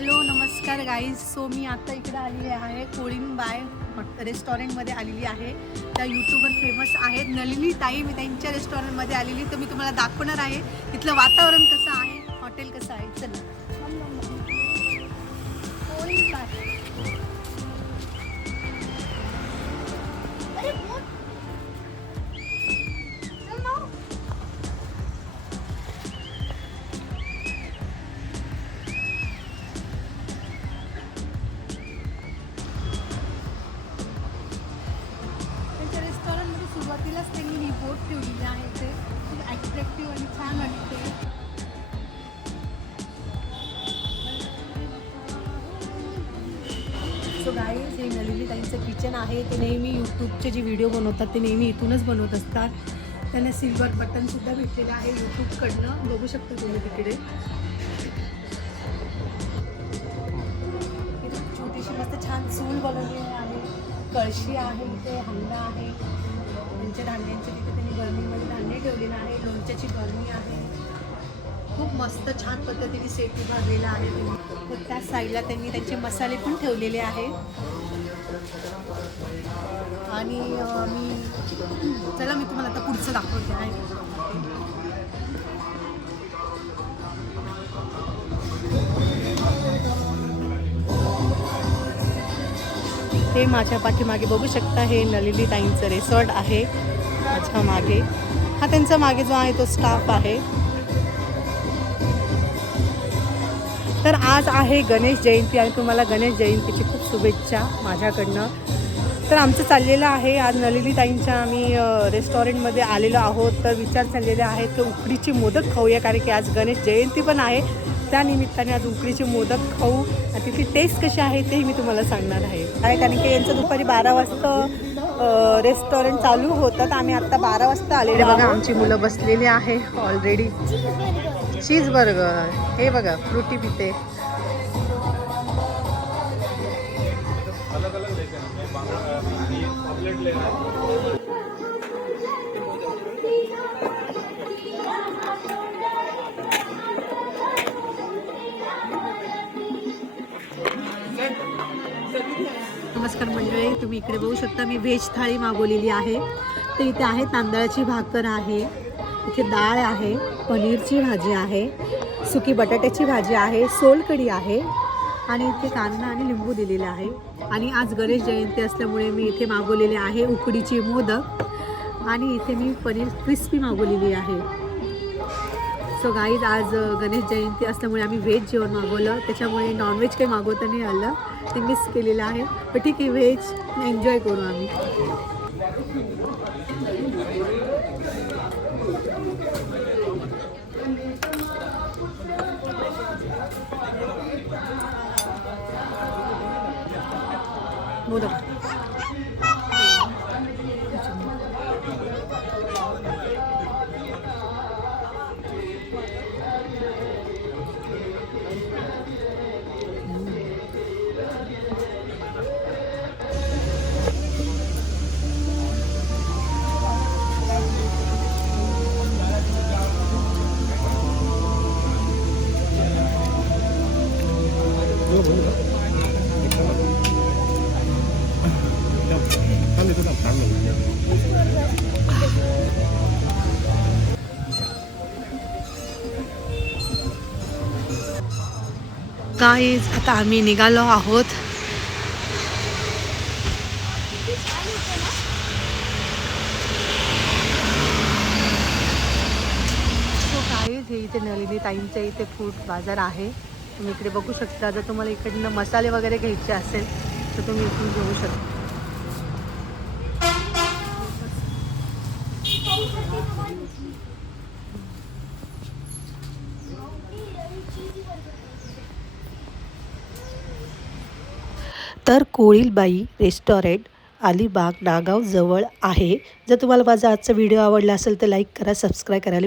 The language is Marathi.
हॅलो नमस्कार गाईज. सो मी आता इकडे आलेली आहे कोळींबाई रेस्टॉरंटमध्ये आलेली आहे. त्या यूट्यूबर फेमस आहेत नलिनी ताई. मी त्यांच्या रेस्टॉरंटमध्ये आलेली, तर मी तुम्हाला दाखवणार आहे तिथलं वातावरण कसं आहे, हॉटेल कसं आहे. चला कोळींबाई. रेस्टॉरंटमध्ये सुरुवातीलाच त्यांनी ही बोट ठेवलेली आहे. ते खूप ॲट्रॅक्टिव्ह आणि छान वाटते. सो गाईज, हे नलिनी ताईंचं किचन आहे. ते नेहमी यूट्यूबचे जे व्हिडिओ बनवतात ते नेहमी इथूनच बनवत असतात. त्यांना सिल्वर बटनसुद्धा भेटलेलं आहे यूट्यूबकडनं, बघू शकता तुम्ही तिकडे. छोटीशी मस्त छान चूल बनवलेली आहे, कळशी आहे, इथे हंडा आहे. त्यांच्या धान्यांच्या तिथे त्यांनी गरमीमध्ये धान्य ठेवलेलं आहे. लोणच्याची गरमी आहे. खूप मस्त छान पद्धतीने सेट उभारलेला आहे. तर त्या साईडला त्यांनी त्यांचे मसाले पण ठेवलेले आहे. आणि चला मी तुम्हाला आता पुढचं दाखवते आहे. हे माझ्या पाठीमागे बघू शकता, हे नलिनी ताईंचं रिसॉर्ट आहे. माझ्या मागे हा त्यांचा मागे जो आहे तो स्टाफ आहे. तर आज आहे गणेश जयंती आणि तुम्हाला गणेश जयंतीची खूप शुभेच्छा माझ्याकडनं. तर आमचं चाललेलं आहे आज नलिनी ताईंच्या आम्ही रेस्टॉरंटमध्ये आलेलो आहोत. तर विचार चाललेले आहेत की उकडीची मोदक खाऊया, कारण की आज गणेश जयंती पण आहे. त्यानिमित्ताने आज उकडीचे मोदक खाऊ आणि तिथली टेस्ट कशी आहे तेही मी तुम्हाला सांगणार आहे. कारण की यांचं दुपारी 12 वाजता रेस्टॉरंट चालू होतं, तर आम्ही आत्ता 12 वाजता आलेले. बघा आमची मुलं बसलेली आहे ऑलरेडी. चीज बर्गर, हे बघा फ्रुटी पिते. नमस्कार मंडळी, तुम्ही इकडे बघू शकता मी व्हेज थाळी मागवलेली आहे. तर इथे आहे तांदळाची भाकर आहे, इथे डाळ आहे, पनीरची भाजी आहे, सुकी बटाट्याची भाजी आहे, सोलकढी आहे आणि इथे कांदा आणि लिंबू दिलेले आहे. आणि आज गणेश जयंती असल्यामुळे मी इथे मागवलेले आहे उकडीचे मोदक आणि इथे मी पनीर क्रिस्पी मागवलेली आहे. सो गाईज, आज गणेश जयंती असल्यामुळे आम्ही व्हेज जेवण मागवलं, त्याच्यामुळे नॉनव्हेज काही मागवता नाही आलं, ते मिस केलेलं आहे. पण ठीक आहे, व्हेज एन्जॉय करू आम्ही. मोदक गाईज, आता आम्ही निघालो आहोत. गाईज, हे इथे नलिनी ताईंच्या इथे फूड बाजार आहे. तुम्ही इकडे बघू शकता. जर तुम्हाला इकडनं मसाले वगैरे घ्यायचे असेल तर तुम्ही इथून घेऊ शकता. तर कोळींबाई रेस्टॉरंट अलिबाग नागाव जवळ आहे. जर तुम्हाला माझा आजचा व्हिडिओ आवडला असेल तर लाईक करा, सबस्क्राईब करायला